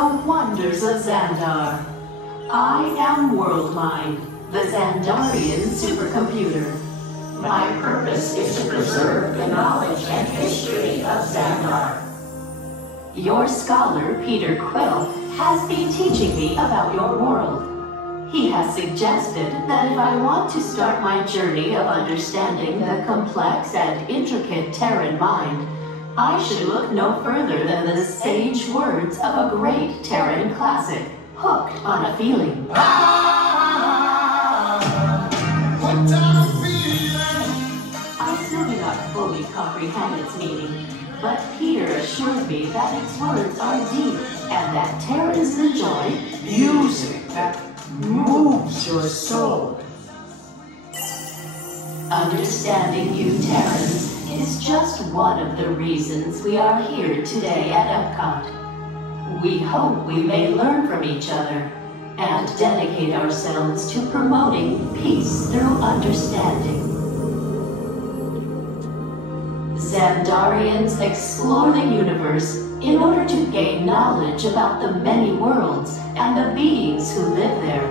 the Wonders of Xandar. I am Worldmind, the Xandarian supercomputer. My purpose is to preserve the knowledge and history of Xandar. Your scholar, Peter Quill, has been teaching me about your world. He has suggested that if I want to start my journey of understanding the complex and intricate Terran mind, I should look no further than the sage words of a great Terran classic, Hooked on a Feeling. I still do not fully comprehend its meaning, but Peter assured me that its words are deep and that Terrans enjoy music that moves your soul. Understanding you Terrans is just one of the reasons we are here today at EPCOT. We hope we may learn from each other and dedicate ourselves to promoting peace through understanding. Xandarians explore the universe in order to gain knowledge about the many worlds and the beings who live there.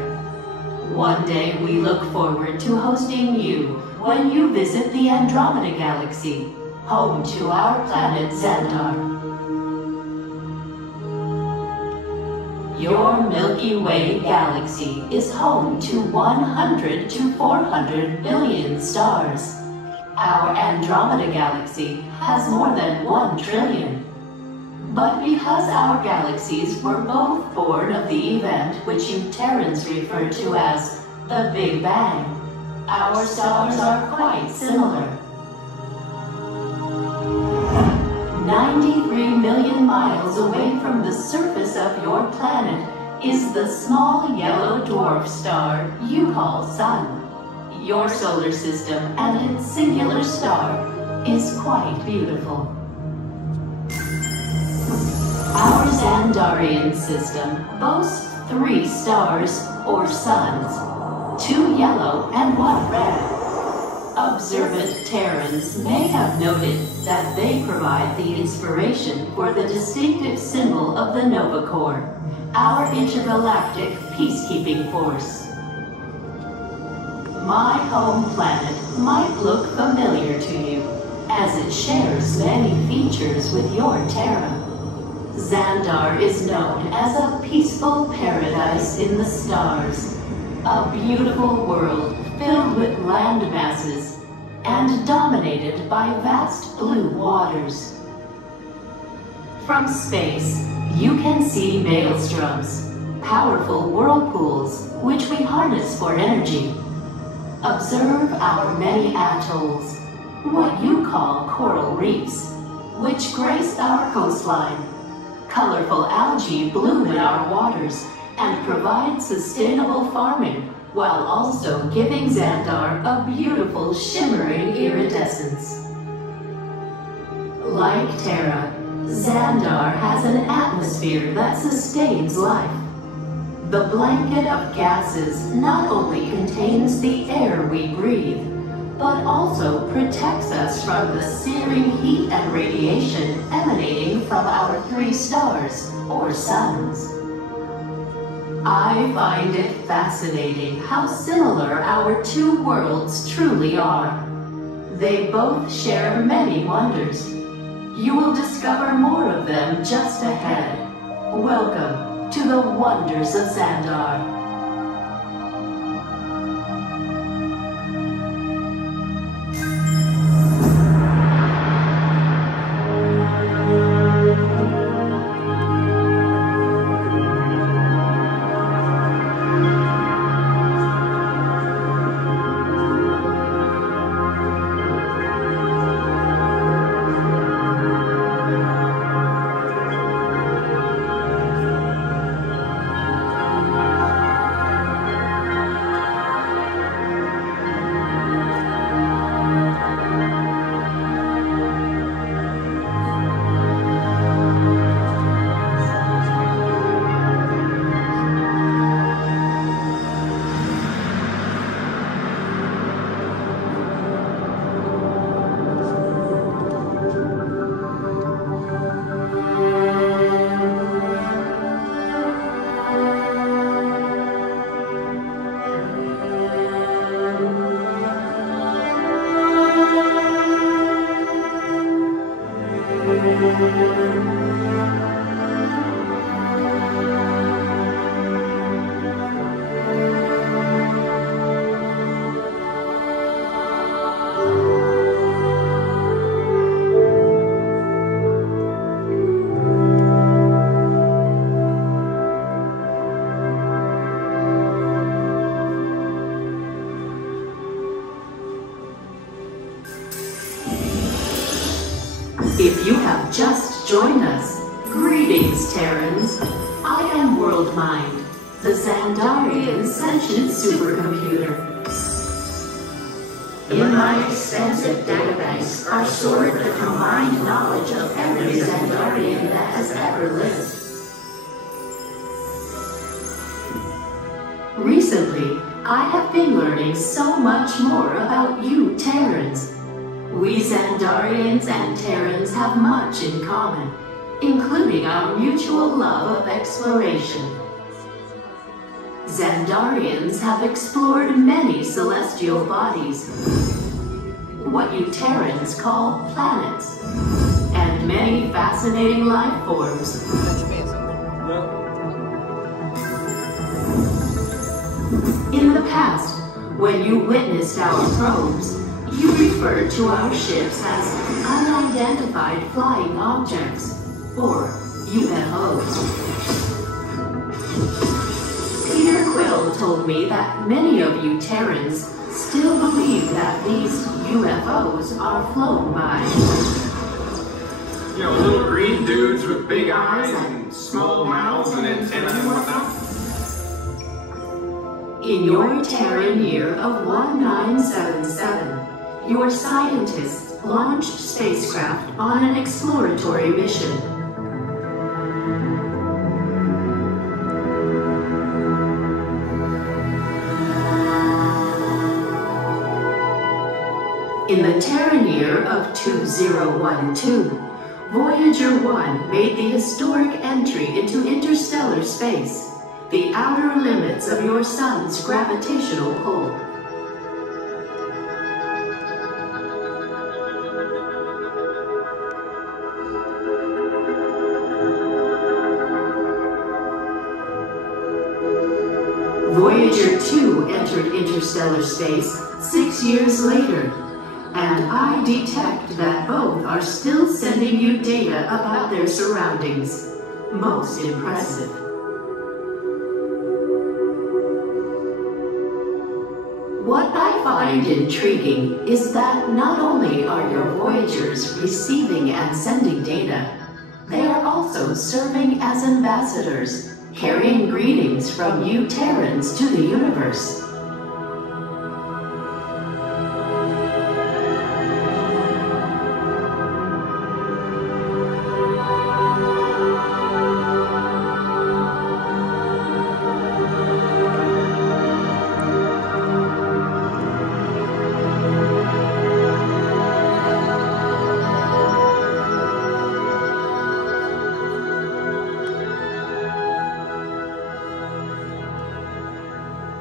One day we look forward to hosting you when you visit the Andromeda Galaxy, home to our planet Xandar. Your Milky Way galaxy is home to 100 to 400 billion stars. Our Andromeda Galaxy has more than 1 trillion. But because our galaxies were both born of the event which you Terrans refer to as the Big Bang, our stars are quite similar. 93 million miles away from the surface of your planet is the small yellow dwarf star you call Sun. Your solar system and its singular star is quite beautiful. Our Xandarian system boasts 3 stars or suns, 2 yellow and 1 red. Observant Terrans may have noted that they provide the inspiration for the distinctive symbol of the Nova Corps, our intergalactic peacekeeping force. My home planet might look familiar to you, as it shares many features with your Terra. Xandar is known as a peaceful paradise in the stars, a beautiful world filled with land masses and dominated by vast blue waters. From space, you can see maelstroms, powerful whirlpools which we harness for energy. Observe our many atolls, what you call coral reefs, which grace our coastline. Colorful algae bloom in our waters and provide sustainable farming, while also giving Xandar a beautiful shimmering iridescence. Like Terra, Xandar has an atmosphere that sustains life. The blanket of gases not only contains the air we breathe, but also protects us from the searing heat and radiation emanating from our 3 stars, or suns. I find it fascinating how similar our 2 worlds truly are. They both share many wonders. You will discover more of them just ahead. Welcome to the Wonders of Xandar. If you have just joined us, greetings, Terrans. I am Worldmind, the Xandarian sentient supercomputer. In my extensive database are stored the combined knowledge of every Xandarian that has ever lived. Recently, I have been learning so much more about you Terrans. We Xandarians and Terrans have much in common, including our mutual love of exploration. Xandarians have explored many celestial bodies, what you Terrans call planets, and many fascinating life forms. In the past, when you witnessed our probes, you referred to our ships as unidentified flying objects, or UFOs. Peter Quill told me that many of you Terrans still believe that these UFOs are flown by. You know, little green dudes with big eyes and small mouths and antennae and whatnot. In your Terran year of 1977, your scientists launched spacecraft on an exploratory mission. In the Terran year of 2012, Voyager 1 made the historic entry into interstellar space, the outer limits of your sun's gravitational pull. Voyager 2 entered interstellar space 6 years later, and I detect that both are still sending you data about their surroundings. Most impressive. What I find intriguing is that not only are your Voyagers receiving and sending data, they are also serving as ambassadors, carrying greetings from you Terrans to the universe.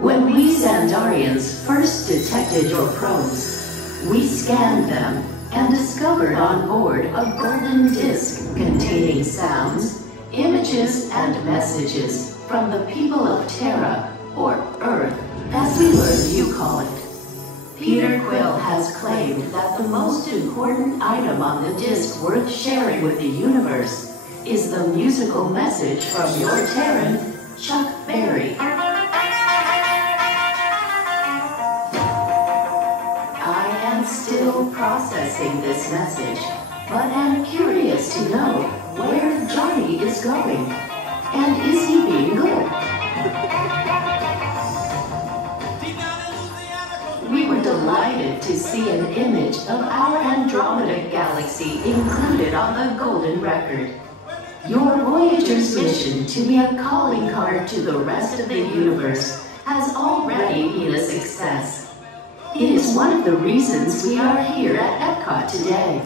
When we Xandarians first detected your probes, we scanned them and discovered on board a golden disk containing sounds, images, and messages from the people of Terra, or Earth, as we learned you call it. Peter Quill has claimed that the most important item on the disk worth sharing with the universe is the musical message from your Terran, Chuck Berry. Still processing this message, but am curious to know where Johnny is going, and is he being good? We were delighted to see an image of our Andromeda galaxy included on the Golden Record. Your Voyager's mission to be a calling card to the rest of the universe has already been a success. It is one of the reasons we are here at EPCOT today.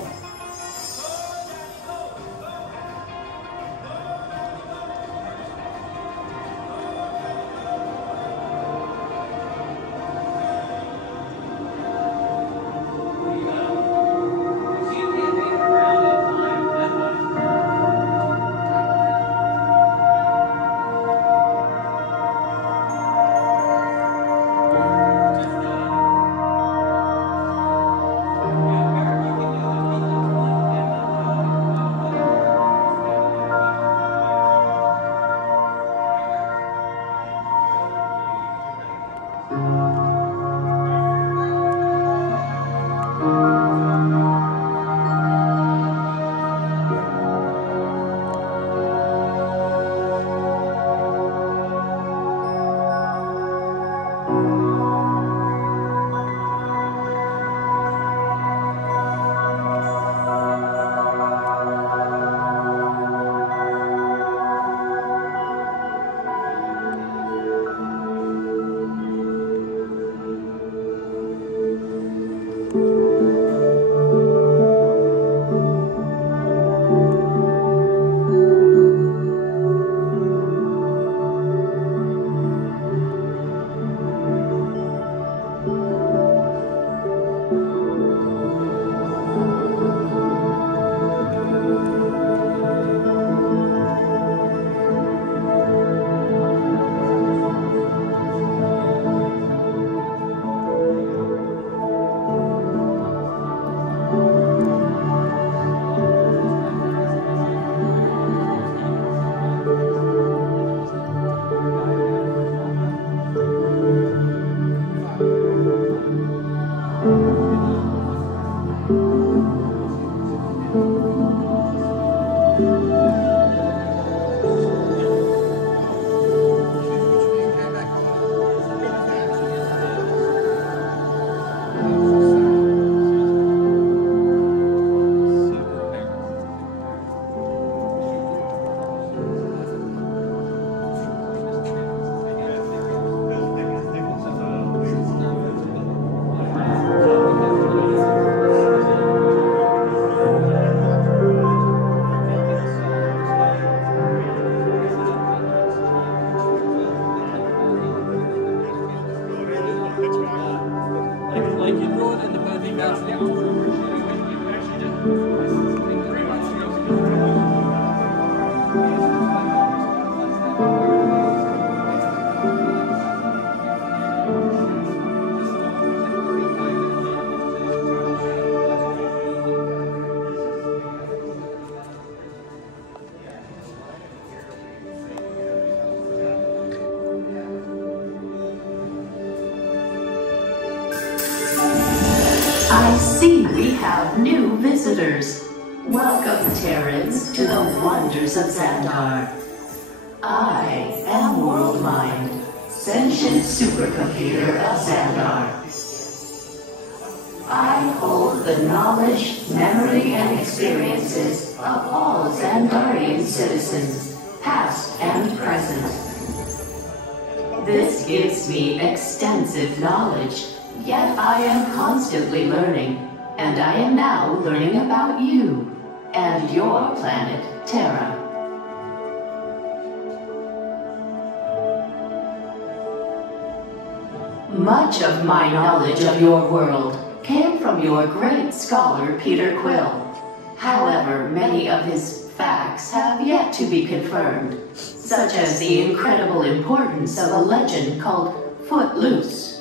visitors. Welcome, Terrans, to the Wonders of Xandar. I am Worldmind, sentient supercomputer of Xandar. I hold the knowledge, memory, and experiences of all Xandarian citizens, past and present. This gives me extensive knowledge, yet I am constantly learning, and I am now learning about you and your planet, Terra. Much of my knowledge of your world came from your great scholar, Peter Quill. However, many of his facts have yet to be confirmed, such as the incredible importance of a legend called Footloose.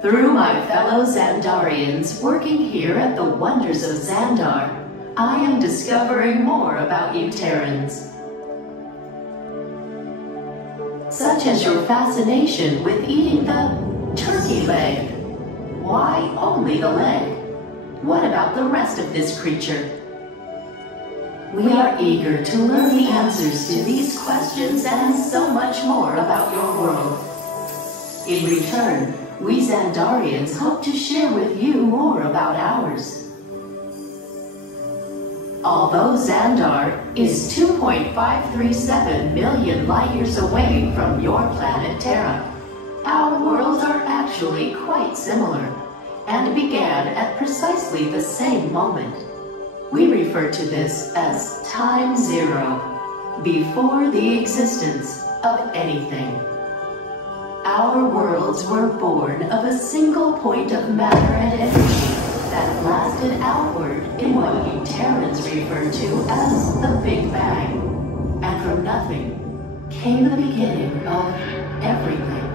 Through my fellow Xandarians working here at the Wonders of Xandar, I am discovering more about you Terrans. Such as your fascination with eating the turkey leg. Why only the leg? What about the rest of this creature? We are eager to learn the answers to these questions and so much more about your world. In return, we Xandarians hope to share with you more about ours. Although Xandar is 2.537 million light-years away from your planet Terra, our worlds are actually quite similar, and began at precisely the same moment. We refer to this as Time Zero, before the existence of anything. Our worlds were born of a single point of matter and energy that blasted outward in what you Terrans refer to as the Big Bang. And from nothing came the beginning of everything.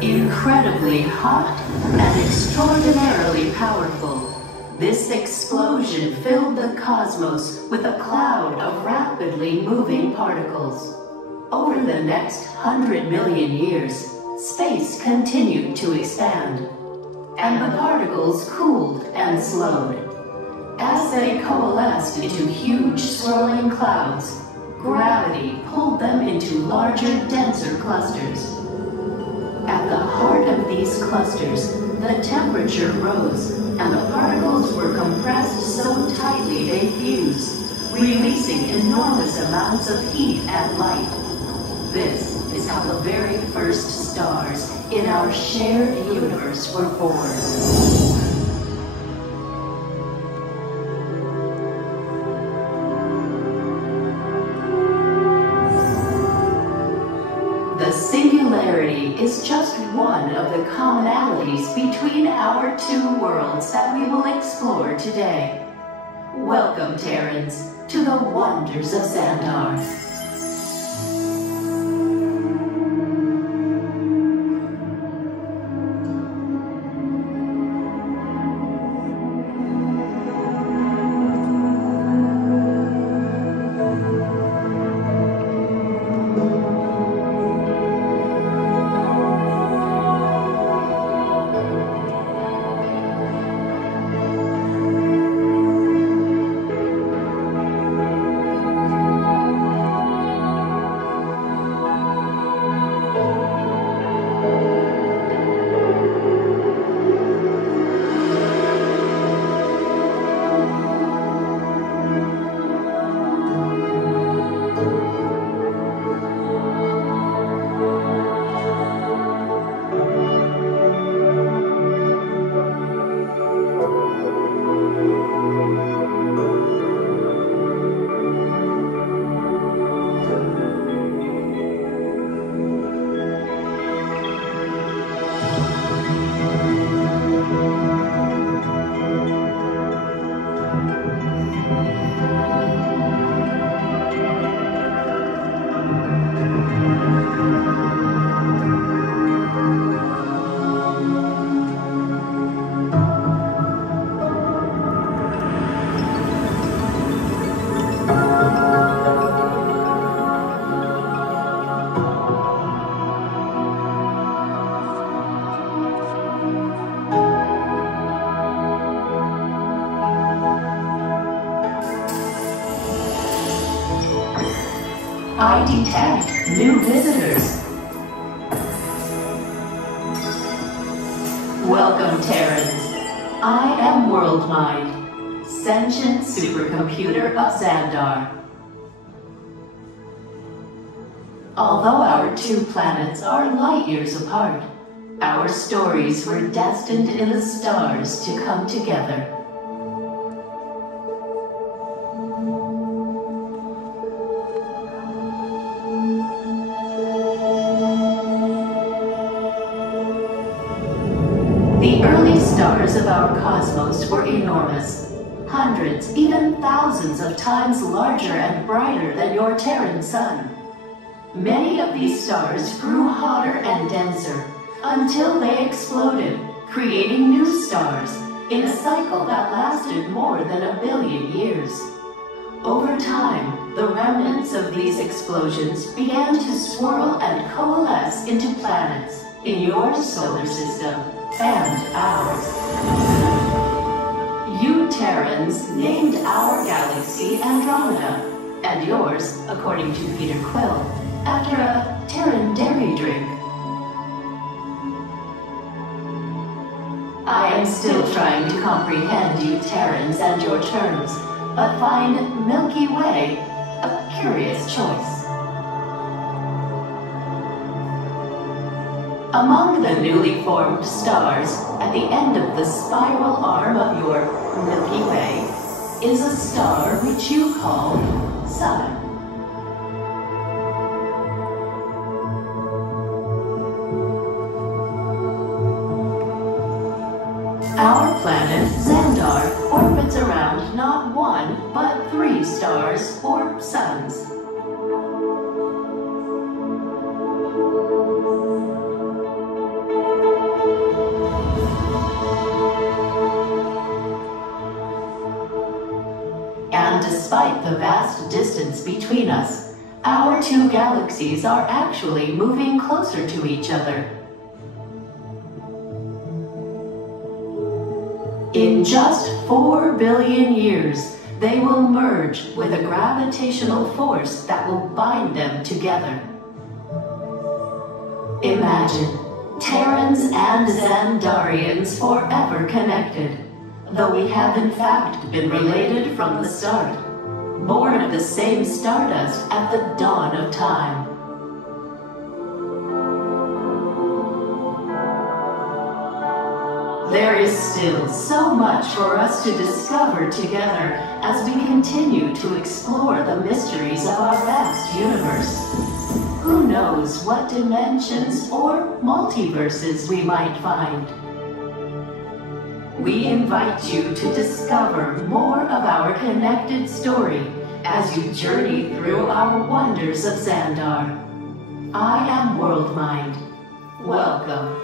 Incredibly hot and extraordinarily powerful, this explosion filled the cosmos with a cloud of rapidly moving particles. Over the next 100 million years, space continued to expand, and the particles cooled and slowed. As they coalesced into huge swirling clouds, gravity pulled them into larger, denser clusters. At the heart of these clusters, the temperature rose, and the particles were compressed so tightly they fused, releasing enormous amounts of heat and light. This is how the very first stars in our shared universe were born. The singularity is just one of the commonalities between our two worlds that we will explore today. Welcome, Terrans, to the Wonders of Xandar. I detect new visitors. Welcome, Terrans. I am Worldmind, sentient supercomputer of Xandar. Although our two planets are light years apart, our stories were destined in the stars to come together. The early stars of our cosmos were enormous, hundreds, even thousands of times larger and brighter than your Terran sun. Many of these stars grew hotter and denser until they exploded, creating new stars in a cycle that lasted more than 1 billion years. Over time, the remnants of these explosions began to swirl and coalesce into planets in your solar system and ours. You Terrans named our galaxy Andromeda, and yours, according to Peter Quill, after a Terran dairy drink. I am still trying to comprehend you Terrans and your terms, but find Milky Way a curious choice. Among the newly formed stars, at the end of the spiral arm of your Milky Way, is a star which you call Sun. Our planet, Xandar, orbits around not one, but 3 stars or suns. And despite the vast distance between us, our 2 galaxies are actually moving closer to each other. In just 4 billion years, they will merge with a gravitational force that will bind them together. Imagine Terrans and Xandarians forever connected, though we have in fact been related from the start, born of the same stardust at the dawn of time. There is still so much for us to discover together as we continue to explore the mysteries of our vast universe. Who knows what dimensions or multiverses we might find? We invite you to discover more of our connected story as you journey through our Wonders of Xandar. I am Worldmind. Welcome.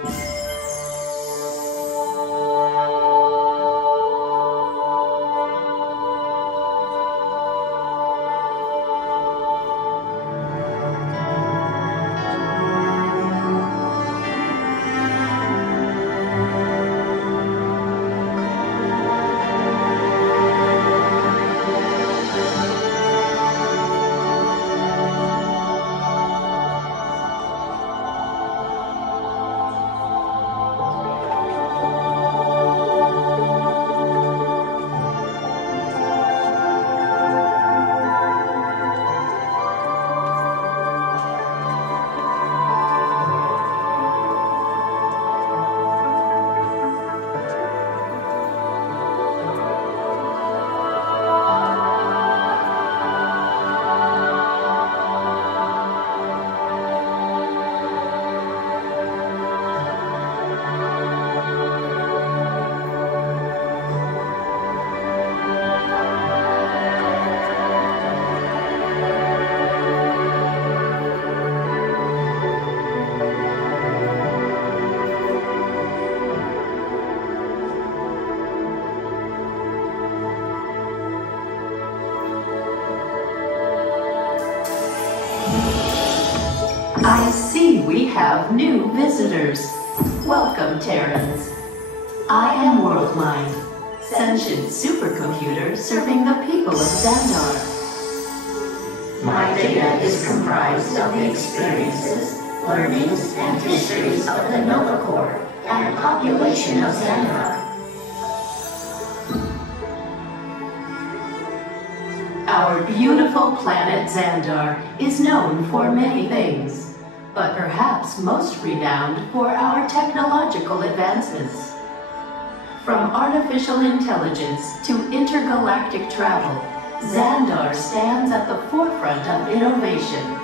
I see we have new visitors. Welcome, Terrans. I am Worldmind, sentient supercomputer serving the people of Xandar. My data is comprised of the experiences, learnings, and histories of the Nova Corps and the population of Xandar. Our beautiful planet Xandar is known for many things, but perhaps most renowned for our technological advancements. From artificial intelligence to intergalactic travel, Xandar stands at the forefront of innovation.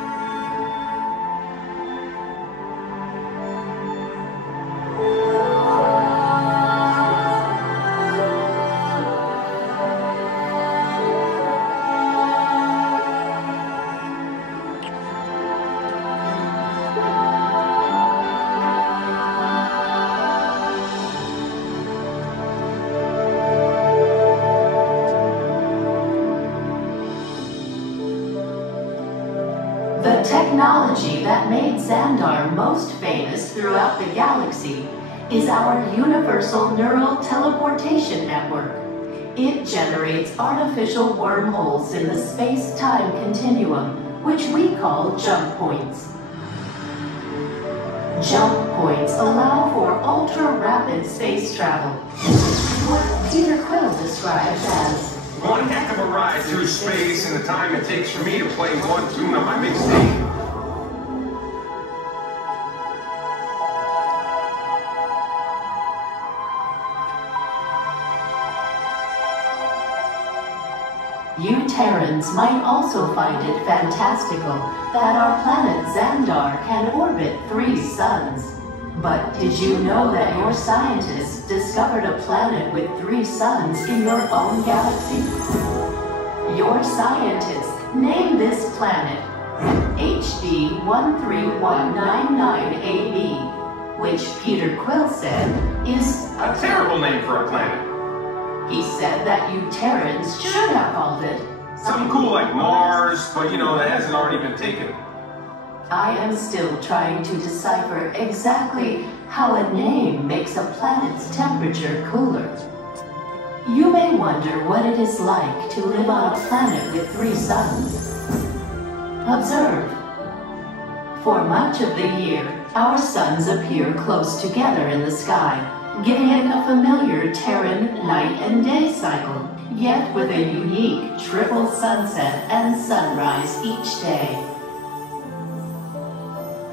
The technology that made Xandar most famous throughout the galaxy is our universal neural teleportation network. It generates artificial wormholes in the space-time continuum, which we call jump points. Jump points allow for ultra-rapid space travel, what Peter Quill describes as one heck of a ride through space and the time it takes for me to play one tune on my mixtape. You Terrans might also find it fantastical that our planet Xandar can orbit 3 suns. But did you know that your scientists discovered a planet with 3 suns in your own galaxy? Your scientists named this planet HD 131999AB, which Peter Quill said is a terrible name for a planet. He said that you Terrans should have called it something cool like Mars, but you know, that hasn't already been taken. I am still trying to decipher exactly how a name makes a planet's temperature cooler. You may wonder what it is like to live on a planet with 3 suns. Observe. For much of the year, our suns appear close together in the sky, giving it a familiar Terran night and day cycle, yet with a unique triple sunset and sunrise each day.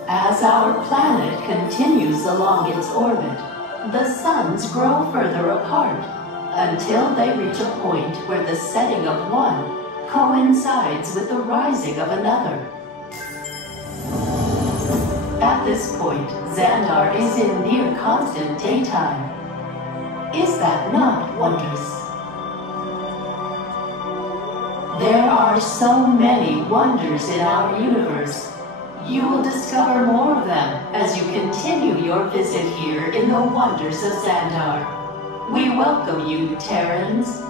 As our planet continues along its orbit, the suns grow further apart until they reach a point where the setting of one coincides with the rising of another. At this point, Xandar is in near constant daytime. Is that not wondrous? There are so many wonders in our universe. You will discover more of them as you continue your visit here in the Wonders of Xandar. We welcome you, Terrans.